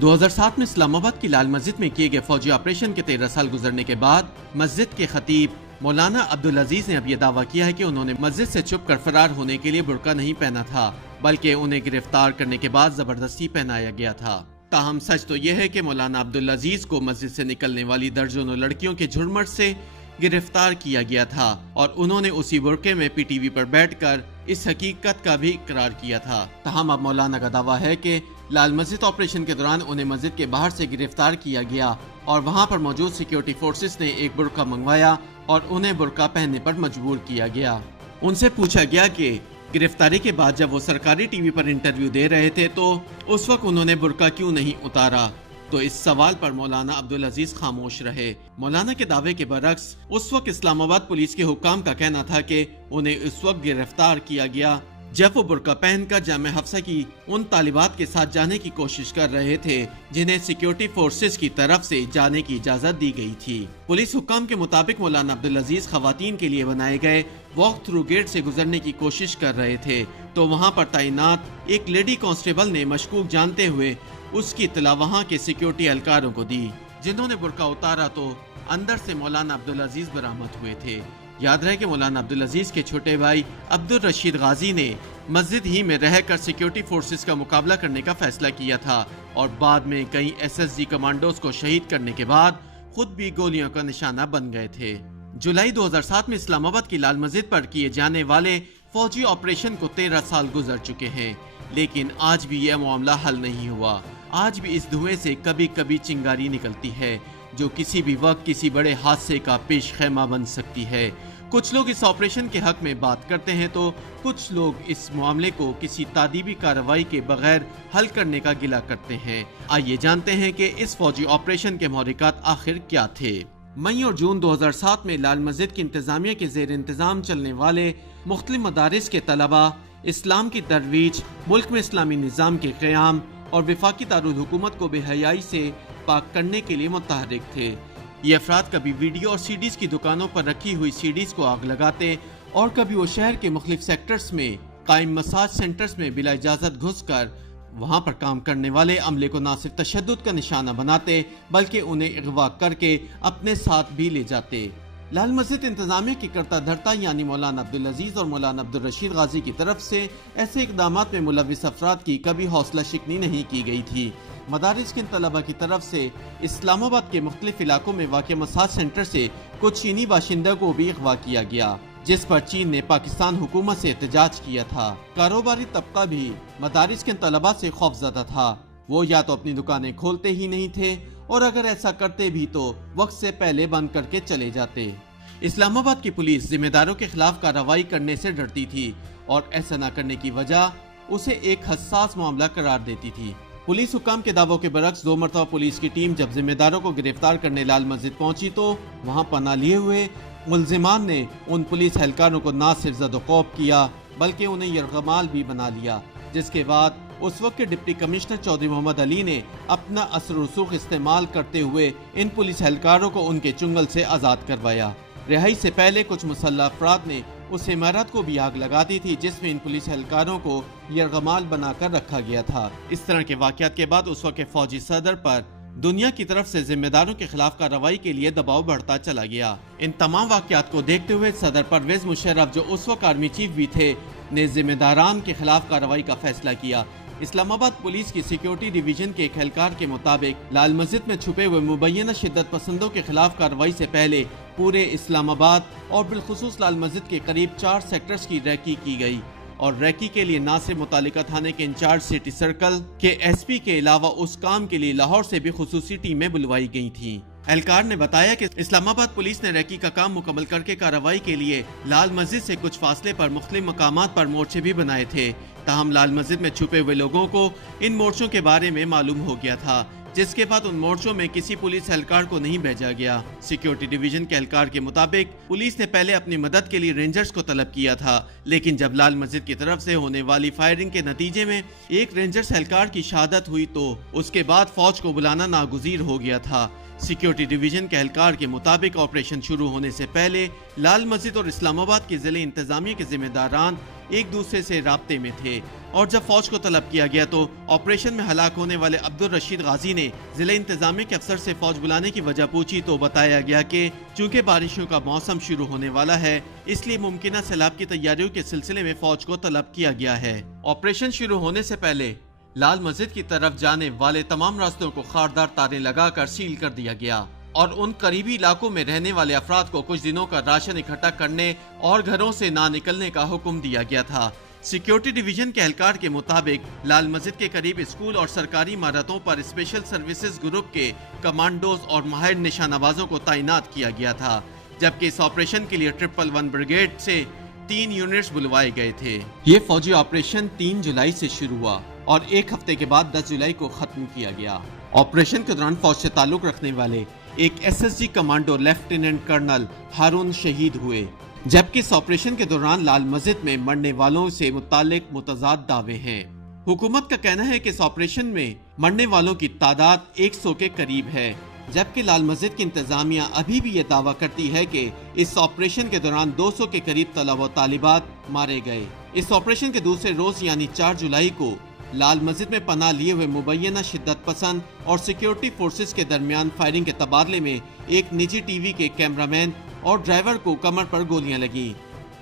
2007 में इस्लामाबाद की लाल मस्जिद में किए गए फौजी ऑपरेशन के 13 साल गुजरने के बाद मस्जिद के खतीब मौलाना अब्दुल अजीज ने अब ये दावा किया है कि उन्होंने मस्जिद से छुप कर फरार होने के लिए बुर्का नहीं पहना था, बल्कि उन्हें गिरफ्तार करने के बाद जबरदस्ती पहनाया गया था। ताहम सच तो यह है कि मौलाना अब्दुल अजीज को मस्जिद से निकलने वाली दर्जनों लड़कियों के झुरमुट से गिरफ्तार किया गया था और उन्होंने उसी बुर्के में पीटीवी पर बैठकर इस हकीकत का भी इकरार किया था। ताहम अब मौलाना का दावा है कि लाल मस्जिद ऑपरेशन के दौरान उन्हें मस्जिद के बाहर से गिरफ्तार किया गया और वहां पर मौजूद सिक्योरिटी फोर्सेस ने एक बुर्का मंगवाया और उन्हें बुर्का पहनने पर मजबूर किया गया। उनसे पूछा गया कि गिरफ्तारी के बाद जब वो सरकारी टीवी पर इंटरव्यू दे रहे थे तो उस वक्त उन्होंने बुर्का क्यों नहीं उतारा, तो इस सवाल पर मौलाना अब्दुल अजीज खामोश रहे। मौलाना के दावे के बरक्स उस वक्त इस्लामाबाद पुलिस के हुक्काम का कहना था कि उन्हें उस वक्त गिरफ्तार किया गया जब वो बुर्का पहनकर जामे हफ्सा की उन तालिबात के साथ जाने की कोशिश कर रहे थे जिन्हें सिक्योरिटी फोर्सेस की तरफ से जाने की इजाजत दी गई थी। पुलिस हुक्काम के मुताबिक मौलाना अब्दुल अजीज खवातीन के लिए बनाए गए वॉक थ्रू गेट से गुजरने की कोशिश कर रहे थे तो वहां पर तैनात एक लेडी कांस्टेबल ने मशकूक जानते हुए उसकी इत्तला वहां के सिक्योरिटी एहलकारों को दी, जिन्होंने बुर्का उतारा तो अंदर से मौलाना अब्दुल अजीज बरामद हुए थे। याद रहे कि मौलाना अब्दुल अजीज के छोटे भाई अब्दुल रशीद गाजी ने मस्जिद ही में रहकर सिक्योरिटी फोर्सेस का मुकाबला करने का फैसला किया था और बाद में कई एसएसजी कमांडोज को शहीद करने के बाद खुद भी गोलियों का निशाना बन गए थे। जुलाई 2007 में इस्लामाबाद की लाल मस्जिद पर किए जाने वाले फौजी ऑपरेशन को 13 साल गुजर चुके हैं, लेकिन आज भी यह मामला हल नहीं हुआ। आज भी इस धुएं से कभी कभी चिंगारी निकलती है जो किसी भी वक्त किसी बड़े हादसे का पेश खैमा बन सकती है। कुछ लोग इस ऑपरेशन के हक में बात करते हैं तो कुछ लोग इस मामले को किसी तादीबी कार्रवाई के बगैर हल करने का गिला करते हैं। आइए जानते हैं कि इस फौजी ऑपरेशन के महरिकात आखिर क्या थे। मई और जून 2007 में लाल मस्जिद की इंतजामिया के जेर इंतजाम चलने वाले मुख्तलिफ मदारिस के तलबा इस्लाम की तरवीज, मुल्क में इस्लामी निज़ाम के क़याम और विफाकी दारुल हुकूमत को बेहयाई से पाक करने के लिए मुतहरिक थे। ये अफराद कभी वीडियो और सीडीज की दुकानों पर रखी हुई सीडीज को आग लगाते और कभी वो शहर के मुख्तलिफ सेक्टर्स में कायम मसाज सेंटर्स में बिला इजाजत घुसकर वहां पर काम करने वाले अमले को न सिर्फ तशद्दुद का निशाना बनाते बल्कि उन्हें अगवा करके अपने साथ भी ले जाते। लाल मस्जिद इंतजामिया की करता धरता यानी मौलाना अब्दुल अजीज और मौलाना अब्दुल रशीद गाजी की तरफ से ऐसे इकदामात में मुलविस अफराद की कभी हौसला शिकनी नहीं की गई थी। मदारिस के तलबा की तरफ से इस्लामाबाद के मुख्तलिफ इलाकों में वाक़ मसाज सेंटर से कुछ चीनी बाशिंदा को भी अगवा किया गया, जिस पर चीन ने पाकिस्तान हुकूमत से एहतजाज किया था। कारोबारी तबका भी मदारिस के तलबा से खौफजदा था। वो या तो अपनी दुकानें खोलते ही नहीं थे और अगर ऐसा करते भी तो वक्त से पहले बंद करके चले जाते। इस्लामाबाद की पुलिस जिम्मेदारों के खिलाफ कार्रवाई करने से डरती थी और ऐसा न करने की वजह उसे एक हसास मामला करार देती थी। पुलिस हुक्काम के दावों के बरक्स 2 मरतबा पुलिस की टीम जब जिम्मेदारों को गिरफ्तार करने लाल मस्जिद पहुंची तो वहां पनाह लिए हुए मुल्जिमान ने उन पुलिस एहलकारों को न सिर्फ ज़द-ओ-ख़ौफ किया बल्कि उन्हें यरगमाल भी बना लिया, जिसके बाद उस वक्त के डिप्टी कमिश्नर चौधरी मोहम्मद अली ने अपना असर रसूख इस्तेमाल करते हुए इन पुलिस एहलकारों को उनके चुंगल से आज़ाद करवाया। रिहाई से पहले कुछ मुसल्लह अफराद ने उस इमारत को भी आग लगा दी थी जिसमें इन पुलिस एहलकारों को यरगमाल बनाकर रखा गया था। इस तरह के वाक़यात के बाद उस वक्त के फौजी सदर पर दुनिया की तरफ से जिम्मेदारों के खिलाफ कार्रवाई के लिए दबाव बढ़ता चला गया। इन तमाम वाक़यात को देखते हुए सदर परवेज मुशर्रफ, जो उस वक्त आर्मी चीफ भी थे, ने जिम्मेदारान के खिलाफ कार्रवाई का फैसला किया। इस्लामाबाद पुलिस की सिक्योरिटी डिवीजन के एक एहलकार के मुताबिक लाल मस्जिद में छुपे हुए मुबैना शिद्दत पसंदों के खिलाफ कार्रवाई से पहले पूरे इस्लामाबाद और बिलखुसूस लाल मस्जिद के करीब 4 सेक्टर्स की रैकी की गई और रैकी के लिए न सिर्फ मुतालिका थाने के इंचार्ज सिटी सर्कल के एसपी के अलावा उस काम के लिए लाहौर से भी खुसूसी टीमें बुलवाई गई थीं। एहलकार ने बताया कि इस्लामाबाद पुलिस ने रैकी का काम मुकम्मल करके कार्रवाई के लिए लाल मस्जिद से कुछ फासले पर मुख्तलिफ मकामात पर मोर्चे भी बनाए थे। ताहम लाल मस्जिद में छुपे हुए लोगों को इन मोर्चों के बारे में मालूम हो गया था, जिसके बाद उन मोर्चों में किसी पुलिस एहलकार को नहीं भेजा गया। सिक्योरिटी डिवीजन के एहलकार के मुताबिक पुलिस ने पहले अपनी मदद के लिए रेंजर्स को तलब किया था, लेकिन जब लाल मस्जिद की तरफ से होने वाली फायरिंग के नतीजे में एक रेंजर्स एहलकार की शहादत हुई तो उसके बाद फौज को बुलाना नागुज़ीर हो गया था। सिक्योरिटी डिवीजन के एहलकार के मुताबिक ऑपरेशन शुरू होने से पहले लाल मस्जिद और इस्लामाबाद के जिले इंतजामिया के जिम्मेदारान ایک دوسرے سے رابطے میں تھے، اور جب فوج کو طلب کیا گیا تو آپریشن میں ہلاک ہونے والے عبدالرشید غازی نے ضلع انتظامیہ کے افسر سے فوج بلانے کی وجہ پوچھی تو بتایا گیا کہ چونکہ بارشوں کا موسم شروع ہونے والا ہے اس لیے ممکنہ سیلاب کی تیاریوں کے سلسلے میں فوج کو طلب کیا گیا ہے۔ آپریشن شروع ہونے سے پہلے لال مسجد کی طرف جانے والے تمام راستوں کو خاردار تاریں لگا کر سیل کر دیا گیا اور ان قریبی علاقوں میں رہنے والے افراد کو کچھ دنوں کا راشن اکٹھا کرنے اور گھروں سے نہ نکلنے کا حکم دیا گیا تھا۔ سیکیورٹی ڈویژن کے اہلکار کے مطابق لال مسجد کے قریب اسکول اور سرکاری عمارتوں پر اسپیشل سروسز گروپ کے کمانڈوز اور ماہر نشانہ بازوں کو تعینات کیا گیا تھا، جبکہ اس آپریشن کے لیے 111 بریگیڈ سے 3 یونٹس بلوائے گئے تھے۔ یہ فوجی آپریشن 3 جولائی سے شروع ہوا اور ایک ہفتے کے بعد 10 جولائی کو ختم کیا گیا۔ آپریشن کے دوران فوج سے تعلق رکھنے والے ایک SSG commando lieutenant colonel Haroon شہید ہوئے، جبکہ اس آپریشن کے دوران لال مسجد میں مرنے والوں سے متعلق متضاد دعوے ہیں۔ حکومت کا کہنا ہے کہ اس آپریشن میں مرنے والوں کی تعداد 100 کے قریب ہے، جبکہ لال مسجد کی انتظامیہ ابھی بھی یہ دعویٰ کرتی ہے کہ اس آپریشن کے دوران 200 کے قریب طلبہ و طالبات مارے گئے۔ اس آپریشن کے دوسرے روز یعنی 4 جولائی کو لال مسجد میں پناہ لیے ہوئے مبینہ شدت پسند اور سیکیورٹی فورسز کے درمیان فائرنگ کے تبادلے میں ایک نجی ٹی وی کے کیمرامین اور ڈرائیور کو کمر پر گولیاں لگیں،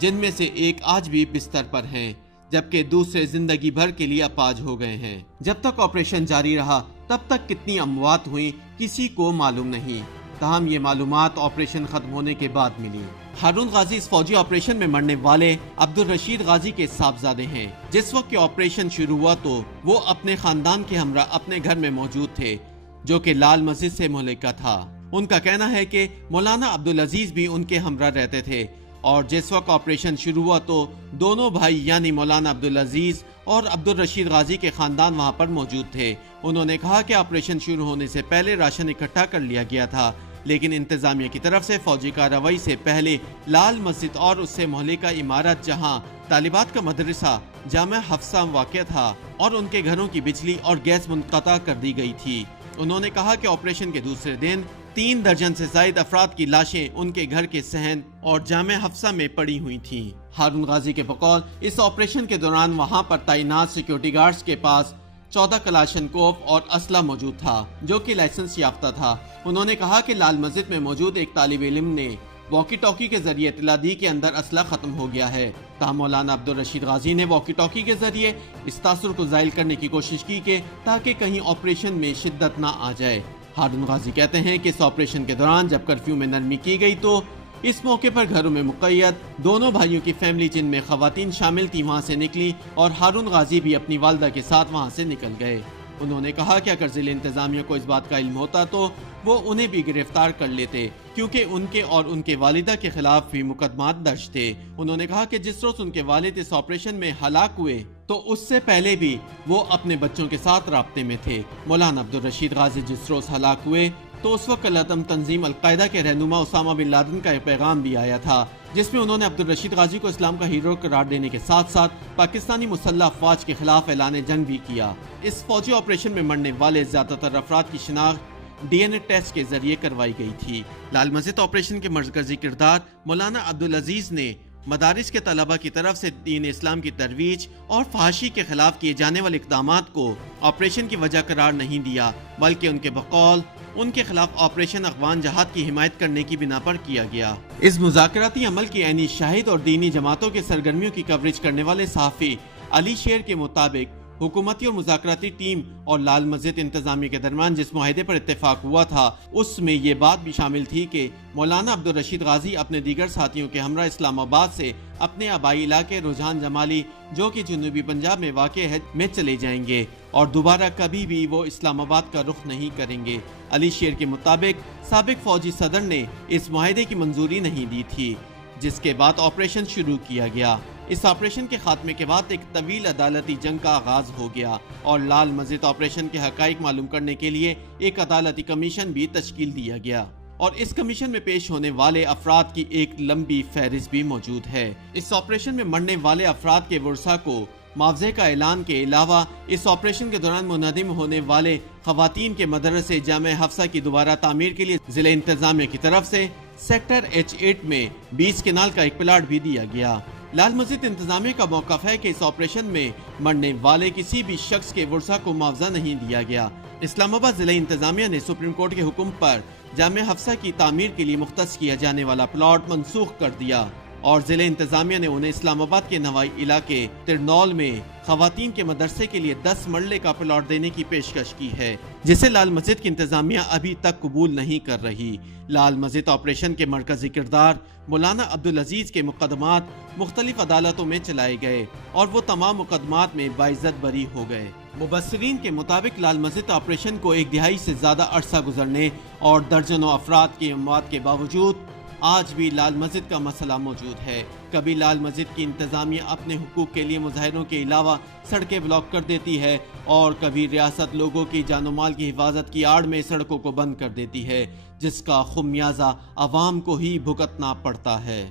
جن میں سے ایک آج بھی بستر پر ہیں، جبکہ دوسرے زندگی بھر کے لیے اپاہج ہو گئے ہیں۔ جب تک آپریشن جاری رہا تب تک کتنی اموات ہوئیں کسی کو معلوم نہیں، تاہم یہ معلومات آپریشن ختم ہونے کے بعد ملی۔ ہارون غازی اس فوجی آپریشن میں مرنے والے عبدالرشید غازی کے صاحبزادے ہیں۔ جس وقت کہ آپریشن شروع ہوا تو وہ اپنے خاندان کے ہمراہ اپنے گھر میں موجود تھے، جو کہ لال مسجد سے ملکہ تھا۔ ان کا کہنا ہے کہ مولانا عبدالعزیز بھی ان کے ہمراہ رہتے تھے، اور جس وقت آپریشن شروع ہوا تو دونوں بھائی یعنی مولانا عبدالعزیز اور عبدالرشید غازی کے خاندان وہاں پر موجود تھے۔ انہوں نے کہا کہ آپریشن شروع ہونے سے پہلے راشن اکٹھا کر لیا گیا تھا، لیکن انتظامیہ کی طرف سے فوجی کارروائی سے پہلے لال مسجد اور اس سے مہلکہ عمارت جہاں طالبات کا مدرسہ جامعہ حفصہ واقع تھا اور ان کے گھروں کی بجلی اور گیس منقطع کر دی گئی تھی۔ انہوں نے کہا کہ آپریشن کے دوسرے دن 3 درجن سے زائد افراد کی لاشیں ان کے گھر کے صحن اور جامع حفصہ میں پڑی ہوئی تھیں۔ ہارون غازی کے بقول اس آپریشن کے دوران وہاں پر تعینات سیکیورٹی گارڈز کے پاس 14 کلاشنکوف اور اسلحہ موجود تھا، جو کہ لائسنس یافتہ تھا۔ انہوں نے کہا کہ لال مسجد میں موجود ایک طالب علم نے واکی ٹاکی کے ذریعے اطلاع دی کہ اندر اسلحہ ختم ہو گیا ہے، تاہم مولانا عبدالرشید غازی نے واکی ٹاکی کے ذریعے اس تاثر کو زائل کرنے کی کوشش کی کہ تاکہ کہیں آپریشن میں شدت نہ آ جائے۔ ہارون غازی کہتے ہیں کہ اس آپریشن کے دوران جب کرفیو میں نرمی کی گئی تو اس موقع پر گھروں میں مقید دونوں بھائیوں کی فیملی جن میں خواتین شامل تھی وہاں سے نکلی اور ہارون غازی بھی اپنی والدہ کے ساتھ وہاں سے نکل گئے۔ انہوں نے کہا کہ اگر ضلع انتظامیہ کو اس بات کا علم ہوتا تو وہ انہیں بھی گرفتار کر لیتے، کیونکہ ان کے اور ان کے والدہ کے خلاف بھی مقدمات درج تھے۔ انہوں نے کہا کہ جس روز ان کے والد اس آپریشن میں ہلاک ہوئے تو اس سے پہلے بھی وہ اپنے بچوں کے ساتھ رابطے میں تھے۔ مولانا عبدالرشید غازی جس روز ہلاک ہوئے تو اس وقت العدم تنظیم القاعدہ کے رہنما اسامہ بن لادن کا ایک پیغام بھی آیا تھا، جس میں انہوں نے عبدالرشید غازی کو اسلام کا ہیرو قرار دینے کے ساتھ ساتھ پاکستانی مسلح افواج کے خلاف اعلان جنگ بھی کیا۔ اس فوجی آپریشن میں مرنے والے زیادہ تر افراد کی شناخت DNA ٹیسٹ کے ذریعے کروائی گئی تھی۔ لال مسجد آپریشن کے مرکزی کردار مولانا عبدالعزیز نے مدارس کے طلبہ کی طرف سے دین اسلام کی ترویج اور فحاشی کے خلاف کیے جانے والے اقدامات کو آپریشن کی وجہ قرار نہیں دیا، بلکہ ان کے بقول ان کے خلاف آپریشن اخوان جہاد کی حمایت کرنے کی بنا پر کیا گیا۔ اس مذاکراتی عمل کی عینی شاہد اور دینی جماعتوں کے سرگرمیوں کی کوریج کرنے والے صحافی علی شیر کے مطابق حکومتی اور مذاکراتی ٹیم اور لال مسجد انتظامیہ کے درمیان جس معاہدے پر اتفاق ہوا تھا اس میں یہ بات بھی شامل تھی کہ مولانا عبدالرشید غازی اپنے دیگر ساتھیوں کے ہمراہ اسلام آباد سے اپنے آبائی علاقے رجحان جمالی جو کہ جنوبی پنجاب میں واقع ہے میں چلے جائیں گے اور دوبارہ کبھی بھی وہ اسلام آباد کا رخ نہیں کریں گے۔ علی شیر کے مطابق سابق فوجی صدر نے اس معاہدے کی منظوری نہیں دی تھی، جس کے بعد آپریشن شروع کیا گیا۔ اس آپریشن کے خاتمے کے بعد ایک طویل عدالتی جنگ کا آغاز ہو گیا اور لال مسجد آپریشن کے حقائق معلوم کرنے کے لیے ایک عدالتی کمیشن بھی تشکیل دیا گیا اور اس کمیشن میں پیش ہونے والے افراد کی ایک لمبی فہرست بھی موجود ہے۔ اس آپریشن میں مرنے والے افراد کے ورثاء کو معاوضے کا اعلان کے علاوہ اس آپریشن کے دوران منہدم ہونے والے خواتین کے مدرسے جامع حفصہ کی دوبارہ تعمیر کے لیے ضلع انتظامیہ کی طرف سے سیکٹر H8 میں 20 کنال کا ایک پلاٹ بھی دیا گیا۔ लाल मस्जिद इंतजामिया का मौक़िफ़ है कि इस ऑपरेशन में मरने वाले किसी भी शख्स के वर्सा को मुआवजा नहीं दिया गया। इस्लामाबाद ज़िला इंतजामिया ने सुप्रीम कोर्ट के हुक्म पर जामिया हफ्सा की तामीर के लिए मुख्तस किया जाने वाला प्लॉट मनसूख कर दिया और ज़िला इंतजामिया ने उन्हें इस्लामाबाद के नवाई इलाके तिरनौल में खवातीन के मदरसे के लिए 10 मरले का प्लॉट देने की पेशकश की है, जिसे लाल मस्जिद की इंतजामिया अभी तक कबूल नहीं कर रही। लाल मस्जिद ऑपरेशन के मरकजी किरदार मौलाना अब्दुल अजीज के मुकदमात मुख्तलिफ अदालतों में चलाए गए और वो तमाम मुकदमात में बाइज्जत बरी हो गए। मुबस्सिरीन के मुताबिक लाल मस्जिद ऑपरेशन को 1 दिहाई से ज्यादा अरसा गुजरने और दर्जनों अफराद की मौत के बावजूद आज भी लाल मस्जिद का मसला मौजूद है। कभी लाल मस्जिद की इंतजामिया अपने हुकूक के लिए मुजाहिरों के अलावा सड़कें ब्लॉक कर देती है और कभी रियासत लोगों की जानो माल की हिफाजत की आड़ में सड़कों को बंद कर देती है, जिसका खुमियाजा अवाम को ही भुगतना पड़ता है।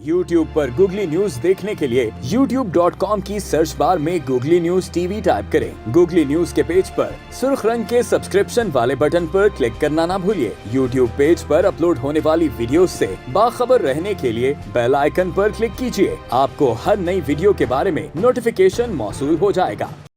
YouTube पर गूगली न्यूज देखने के लिए youtube.com की सर्च बार में गूगली न्यूज टीवी टाइप करें। गूगली न्यूज के पेज पर सुर्ख रंग के सब्सक्रिप्शन वाले बटन पर क्लिक करना ना भूलिए। YouTube पेज पर अपलोड होने वाली वीडियोस से बाखबर रहने के लिए बेल आइकन पर क्लिक कीजिए। आपको हर नई वीडियो के बारे में नोटिफिकेशन मौसूल हो जाएगा।